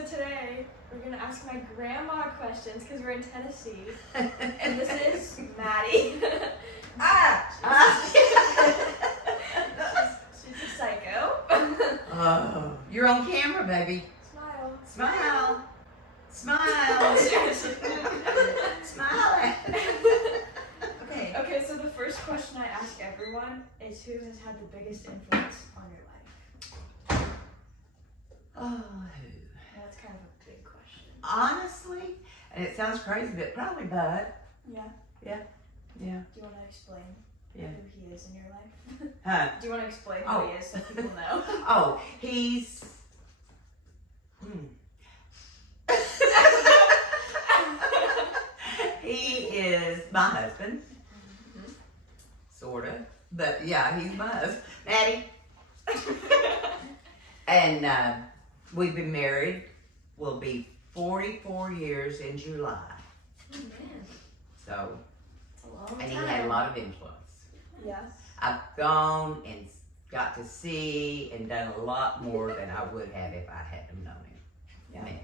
So today we're gonna ask my grandma questions because we're in Tennessee, and this is Maddie. She's a psycho. Oh, you're on camera, baby. Smile. Smile. Smile. Smile. Okay, so the first question I ask everyone is who has had the biggest influence on your life? Oh, That's kind of a big question. honestly, and it sounds crazy, but probably Bud. Yeah. Yeah. Do you want to explain Yeah. who he is in your life? Huh? Do you want to explain who Oh. he is so people know? Oh, he's. He is my husband. Sort of. But yeah, he's my husband. Maddie. And we've been married. We'll be 44 years in July. Oh, man. So, It's a long time. and he had a lot of influence. Yeah. I've gone and got to see and done a lot more than I would have if I hadn't known him. Yeah. Man.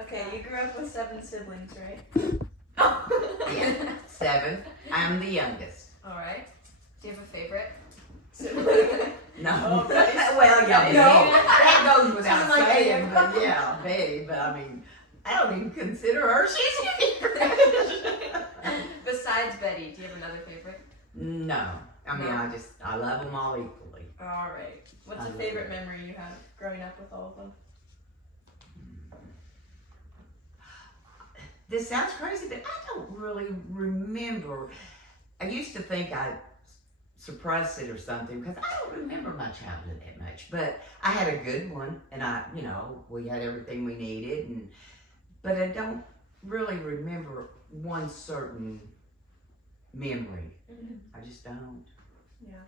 Okay, you grew up with 7 siblings, right? Yeah, 7. I'm the youngest. Alright. Do you have a favorite sibling? No. Oh, Betty. Well, yeah, Betty. that goes without She's like saying, you. but yeah, Betty, but I mean, I don't even consider her. She's Besides Betty, do you have another favorite? No. I mean, No. I love them all equally. Alright. What's I a love favorite it. memory you have growing up with all of them? This sounds crazy, but I don't really remember. I used to think I suppressed it or something because I don't remember my childhood that much. But I had a good one, and we had everything we needed, but I don't really remember one certain memory. I just don't. Yeah.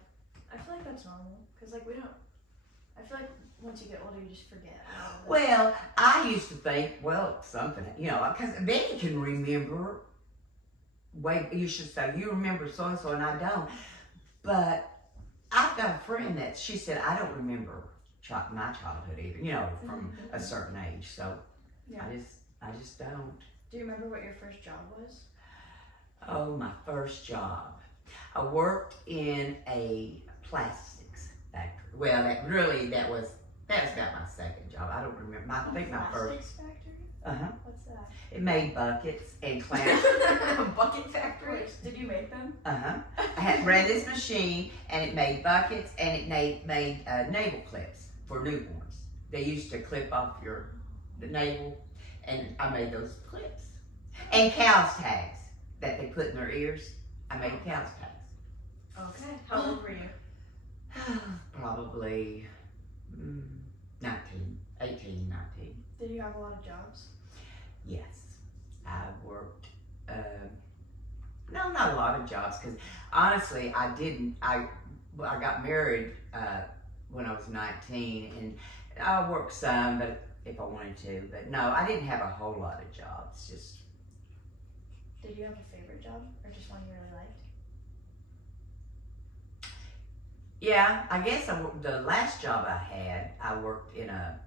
I feel like that's normal. Because, like, I feel like once you get older, you just forget. Well, I used to think, something, because Betty can remember. You should say, you remember so-and-so, and I don't. But I've got a friend that she said, I don't remember my childhood either, from a certain age. So Yeah. I just don't. Do you remember what your first job was? Oh, my first job. I worked in a plastics factory. Well, that was about my second job. I don't remember. I think my first. Plastics factory? What's that? It made buckets and clamps. Bucket factory? Did you make them? I ran this machine, and it made buckets, and it made navel clips for newborns. They used to clip off the navel, and I made those clips. And cow's tags that they put in their ears. I made cow's tags. Okay. How old were you? Probably 18, 19. Did you have a lot of jobs? Yes, I worked, no, not a lot of jobs, because honestly, I got married when I was 19, and I worked some, but if I wanted to, but no, I didn't have a whole lot of jobs, just. Did you have a favorite job, or just one you really liked? Yeah, I guess the last job I had, I worked in a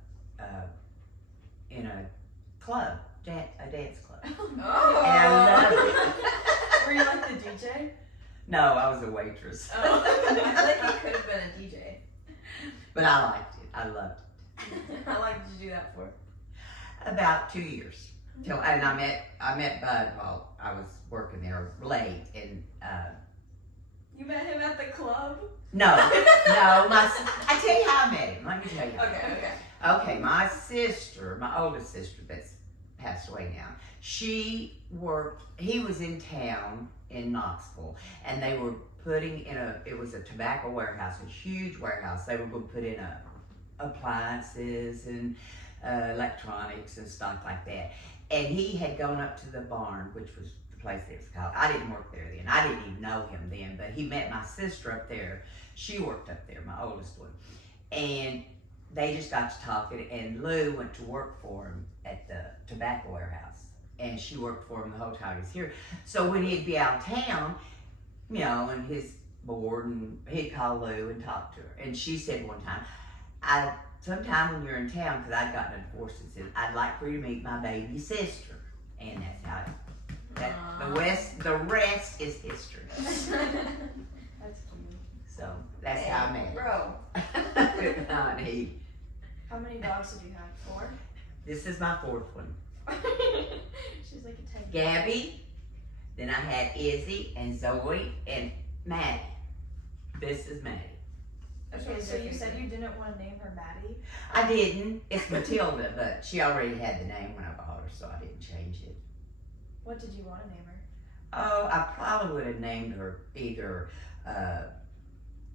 club, a dance club. Oh! And I loved it. Were you like the DJ? No, I was a waitress. Oh, I feel like you could have been a DJ. But I liked it. I loved it. How long did you do that for? About 2 years. And I met Bud while I was working there late, and You met him at the club? no, I tell you how I met him. Let me tell you. Okay, my oldest sister that's passed away now, he was in town in Knoxville, and they were putting in it was a tobacco warehouse, a huge warehouse. They were going to put in appliances and electronics and stuff like that. And he had gone up to the barn, which was the place it was called. I didn't work there then. I didn't even know him then, but he met my sister up there. She worked up there, my oldest one. And they just got to talking, and Lou went to work for him at the tobacco warehouse. And she worked for him the whole time he was here. So when he'd be out of town, and his bored, and he'd call Lou and talk to her. And she said one time, sometime when you're in town, because I'd gotten a divorce, and said, I'd like for you to meet my baby sister. And that's how the rest is history. That's cute. So that's how I met her. Bro. Honey. How many dogs did you have? 4? This is my 4th one. She's like a 10. Gabby, then I had Izzy and Zoe and Maddie. This is Maddie. Okay, so you said you didn't want to name her Maddie? I didn't. It's Matilda, but she already had the name when I bought her, so I didn't change it. What did you want to name her? Oh, I probably would have named her either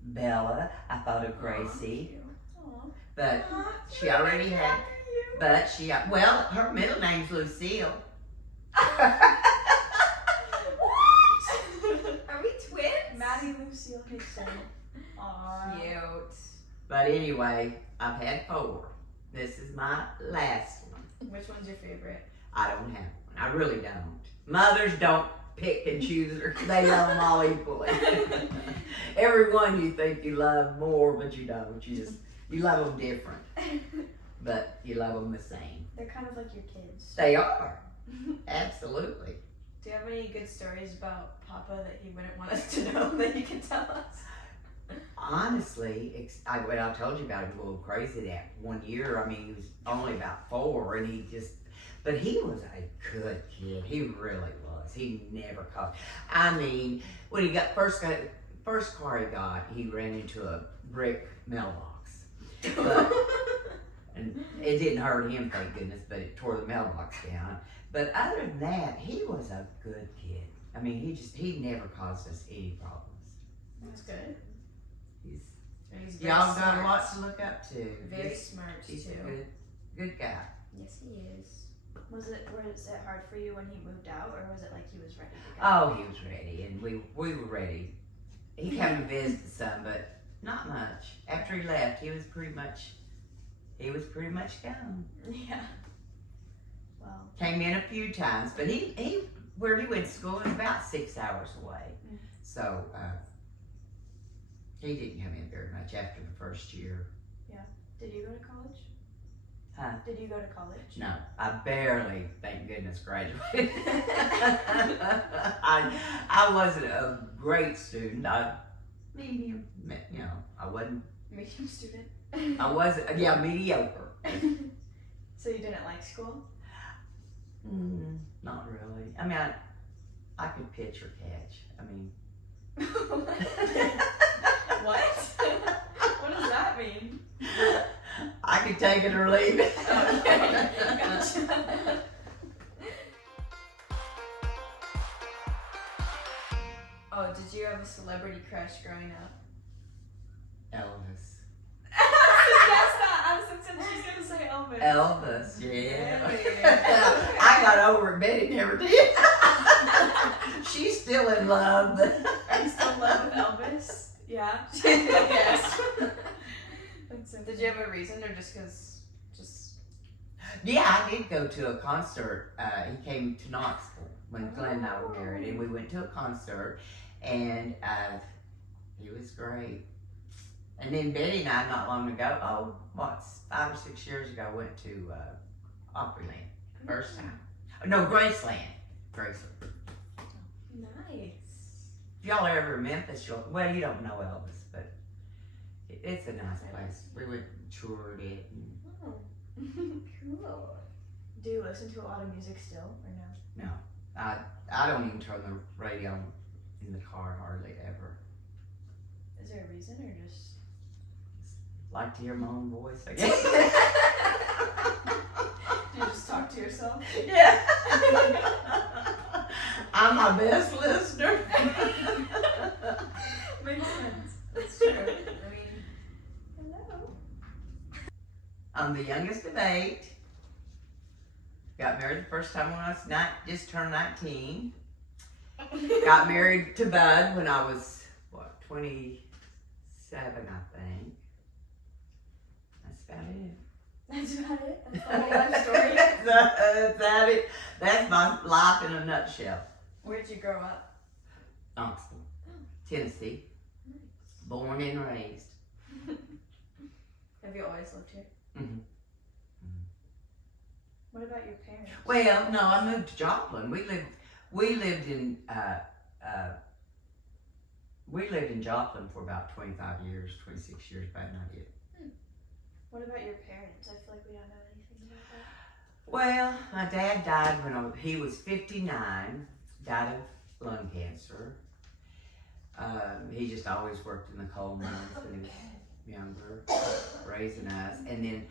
Bella. I thought of Gracie, Aw. but she already had. But well, her middle name's Lucille. Are we twins? Maddie Lucille Hickson. Aw. Cute. But anyway, I've had 4. This is my last one. Which one's your favorite? I don't have one. I really don't. Mothers don't pick and choose, or they love them all equally. Every one you think you love more, but you don't. You love them different, but you love them the same. They're kind of like your kids. They are. Absolutely. Do you have any good stories about Papa that he wouldn't want us to know that you can tell us? Honestly, I told you about him a little crazy that one year. I mean, he was only about 4, and but he was a good kid. He really was. He never caught. I mean, when he got first car he got, he ran into a brick mailbox. But, and it didn't hurt him, thank goodness, but it tore the mailbox down. But other than that, he was a good kid. I mean, he never caused us any problems. That's good. He's very Y'all got smart. a lot to look up to. Very smart He's too. a good guy. Yes, he is. Was it hard for you when he moved out, or was it like he was ready to go? Oh, he was ready, and we were ready. He came to visit some, but not much. After he left, he was pretty much gone. Yeah. Well. Came in a few times, but he where he went to school was about 6 hours away. Mm. So he didn't come in very much after the first year. Yeah. Did you go to college? Huh? Did you go to college? No, I barely, thank goodness, graduated. I wasn't a great student. Medium, I wasn't. Medium student. I wasn't, mediocre. So you didn't like school? Not really. I mean, I could pitch or catch. I mean. What? What does that mean? I could take it or leave it. Okay, gotcha. Oh, did you have a celebrity crush growing up? Elvis. Yes, that. I was thinking she's gonna say Elvis. Elvis, yeah. Really? I got over it, Betty never did. She's still in love. Are you still in love with Elvis? Yeah. Yes. Did you have a reason, or just because? Yeah, I did go to a concert. He came to Knoxville when Glenn and I were married, and we went to a concert, and he was great. And then Betty and I, not long ago, 5 or 6 years ago, went to Opryland. First time. No, Graceland. Graceland. Nice. If y'all are ever in Memphis, you don't know Elvis, but it's a nice place. We went and toured it. Oh. Cool. Do you listen to a lot of music still, or no? No, I don't even turn the radio on in the car hardly ever. Is there a reason, or just? Like to hear my own voice, I guess. Do you just talk to yourself? Yeah. I'm my best listener. Makes sense. That's true. I mean, hello. I'm the youngest of 8. Got married the first time when I was just turned 19. Got married to Bud when I was, 27, I think. That's about it. That's about it. That's the whole life story. That's it. That's my life in a nutshell. Where'd you grow up? Knoxville, Tennessee. Born and raised. Have you always lived here? Mhm. What about your parents? Well, no, I moved to Joplin. We lived in Joplin for about 25 years, 26 years, but not yet. What about your parents? I feel like we don't know anything about that. Well, my dad died when he was 59, died of lung cancer. He just always worked in the coal mines when he was younger, raising us. And then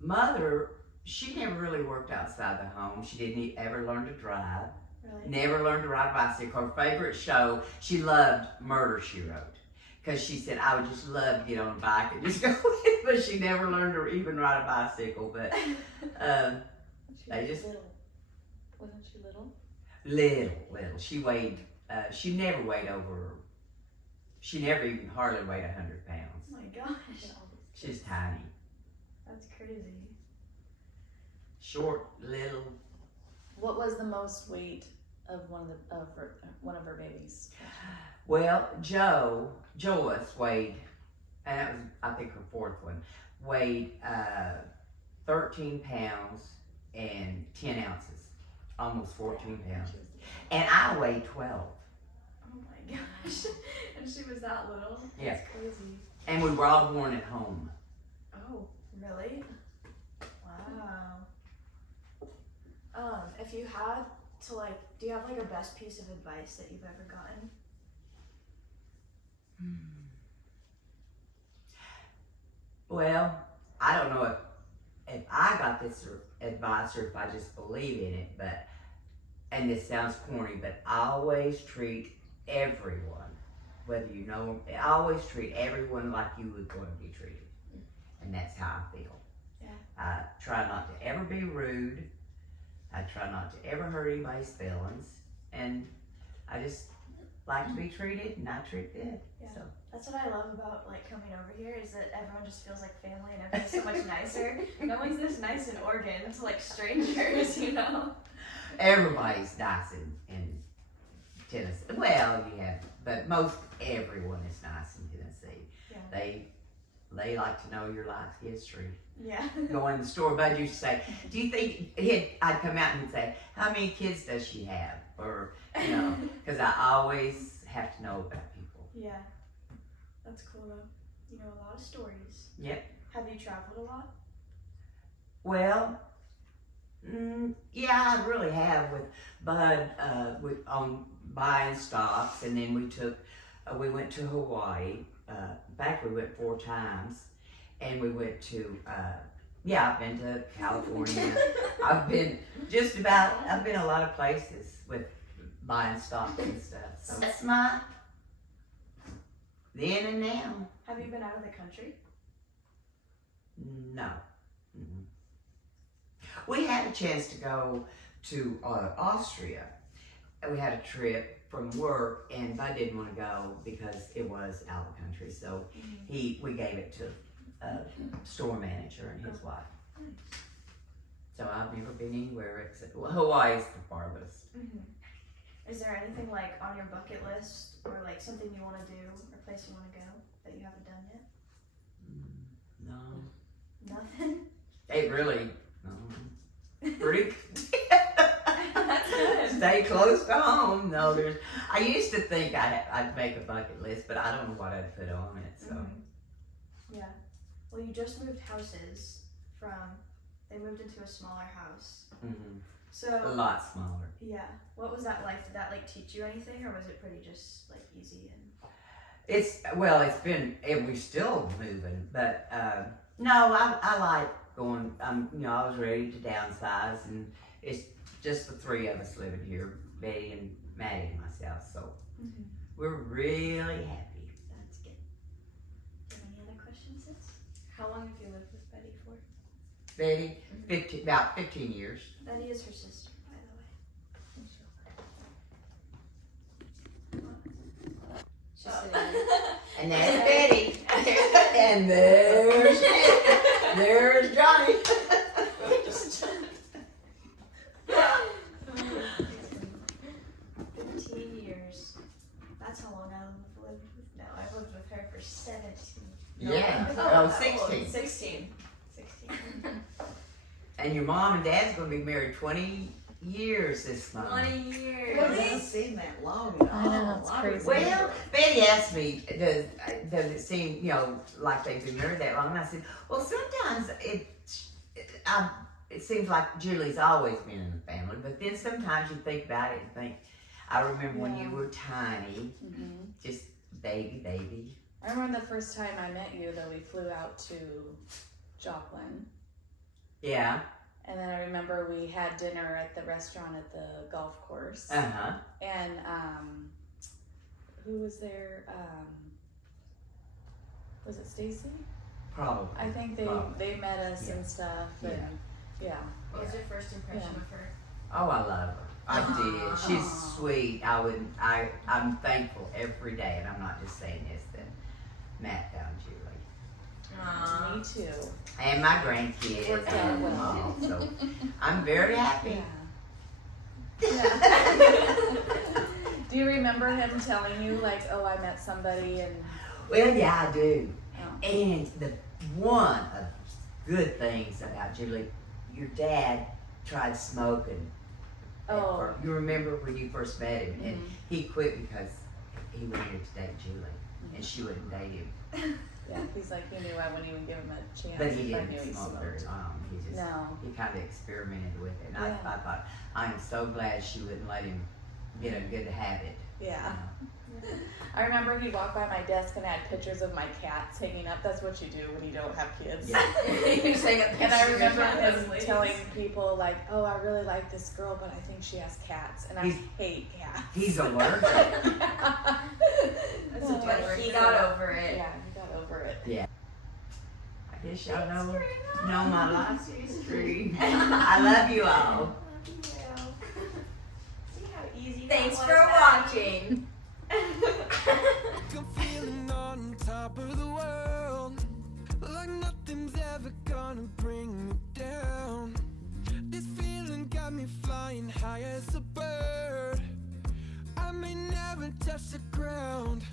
mother, she never really worked outside the home. She didn't ever learn to drive. Really? Never learned to ride a bicycle. Her favorite show, she loved Murder, She Wrote. Because she said, I would just love to get on a bike and just go in. But she never learned to even ride a bicycle. But they just... Little. Wasn't she little? Little. She weighed, she never weighed over, she never even hardly weighed 100 pounds. Oh my gosh. She's tiny. That's crazy. Short, little. What was the most weight of one of her babies? Well, Joyce weighed, and that was, I think, her fourth one, weighed 13 pounds and 10 ounces, almost 14 pounds. And I weighed 12. Oh my gosh. And she was that little? Yeah. That's crazy. And we were all born at home. Oh, really? Wow. If you had to do you have a best piece of advice that you've ever gotten? Well, I don't know if I got this advice or if I just believe in it, but, and this sounds corny, but always treat everyone, whether you know them, always treat everyone like you would want to be treated. And that's how I feel. Yeah. I try not to ever be rude. I try not to ever hurt anybody's feelings. And I just like to be treated, and I treat good. Yeah. So. That's what I love about coming over here is that everyone just feels like family and everyone's so much nicer. No one's this nice in Oregon. It's like strangers, you know? Everybody's nice in Tennessee. Well, you have, but most everyone is nice in Tennessee. Yeah. They like to know your life history. Yeah. Go in the store, Bud used to say, do you think, I'd come out and he'd say, how many kids does she have? Or, because I always have to know about people. Yeah. That's cool though. You know a lot of stories. Yep. Have you traveled a lot? Well, yeah, I really have with Bud on buying stocks, and then we went to Hawaii. In fact, we went 4 times, and we went to, I've been to California. I've been a lot of places with buying stocks and stuff. So that's my then and now. Have you been out of the country? No. Mm-mm. We had a chance to go to Austria. We had a trip from work, and Bud didn't want to go because it was out of the country. So we gave it to a store manager and his wife. So I've never been anywhere except Hawaii's the farthest. Is there anything on your bucket list or something you want to do or place you want to go that you haven't done yet? No. Nothing? It really, no. Pretty That's good. Stay close to home. No, I used to think I'd make a bucket list, but I don't know what I'd put on it, so. Yeah. Well, you just moved houses they moved into a smaller house. So. A lot smaller. Yeah. What was that like? Did that teach you anything, or was it pretty just easy and? We're still moving, but no, I like going. I was ready to downsize, and it's just the 3 of us living here, Betty and Maddie and myself. So we're really happy. That's good. Do you have any other questions, sis? How long have you lived with Betty for? Betty, about 15 years. Betty is her sister, by the way. She's sitting there. And that's Betty. And there's Johnny. 15 years. That's how long I've lived with. No, I've lived with And your mom and dad's gonna be married 20 years this month. 20 years. It doesn't seem that long at all. I know, it's A lot of crazy. people- Well, Betty asked me, does it seem, like they've been married that long? And I said, well, sometimes it seems like Julie's always been in the family, but then sometimes you think about it and think, I remember when you Yeah. were tiny, Mhm. just baby. I remember the first time I met you, though, we flew out to Joplin. Yeah, And then I remember we had dinner at the restaurant at the golf course. uh-huh. And who was there? Was it Stacy? Probably. I think they met us Yeah. and stuff. Yeah. And yeah. What was your first impression Yeah. of her? Oh, I love her. I did. She's Aw. sweet. I'm thankful every day, and I'm not just saying this, that Matt found Julie. Me too. And my grandkids Worked out and them well. all. So I'm very happy. Yeah. Do you remember him telling you like, "Oh, I met somebody," and Well, yeah, I do. oh, And the one of the good things about Julie, your dad tried smoking. at Oh. first. You remember when you first met him, and Mhm. he quit because he wanted to date Julie, and she wouldn't date him. yeah, he's like, he knew I wouldn't even give him a chance. But he if I knew didn't he smoke smoked. very long. He just No. he kind of experimented with it, and Yeah. I thought I am so glad she wouldn't let him get a good habit. Yeah. I remember he walked by my desk and had pictures of my cats hanging up. That's what you do when you don't have kids. Yeah. You're saying a And I picture of remember your cat, him please. telling people like, "Oh, I really like this girl, but I think she has cats, and I He's- hate cats." He's allergic. That's a Oh, but he got over it. Yeah, he got over it. I guess y'all know my life's history. I love you all. See how easy Thanks that for was, watching. I'm feeling on top of the world, like nothing's ever gonna bring me down. This feeling got me flying high as a bird. I may never touch the ground.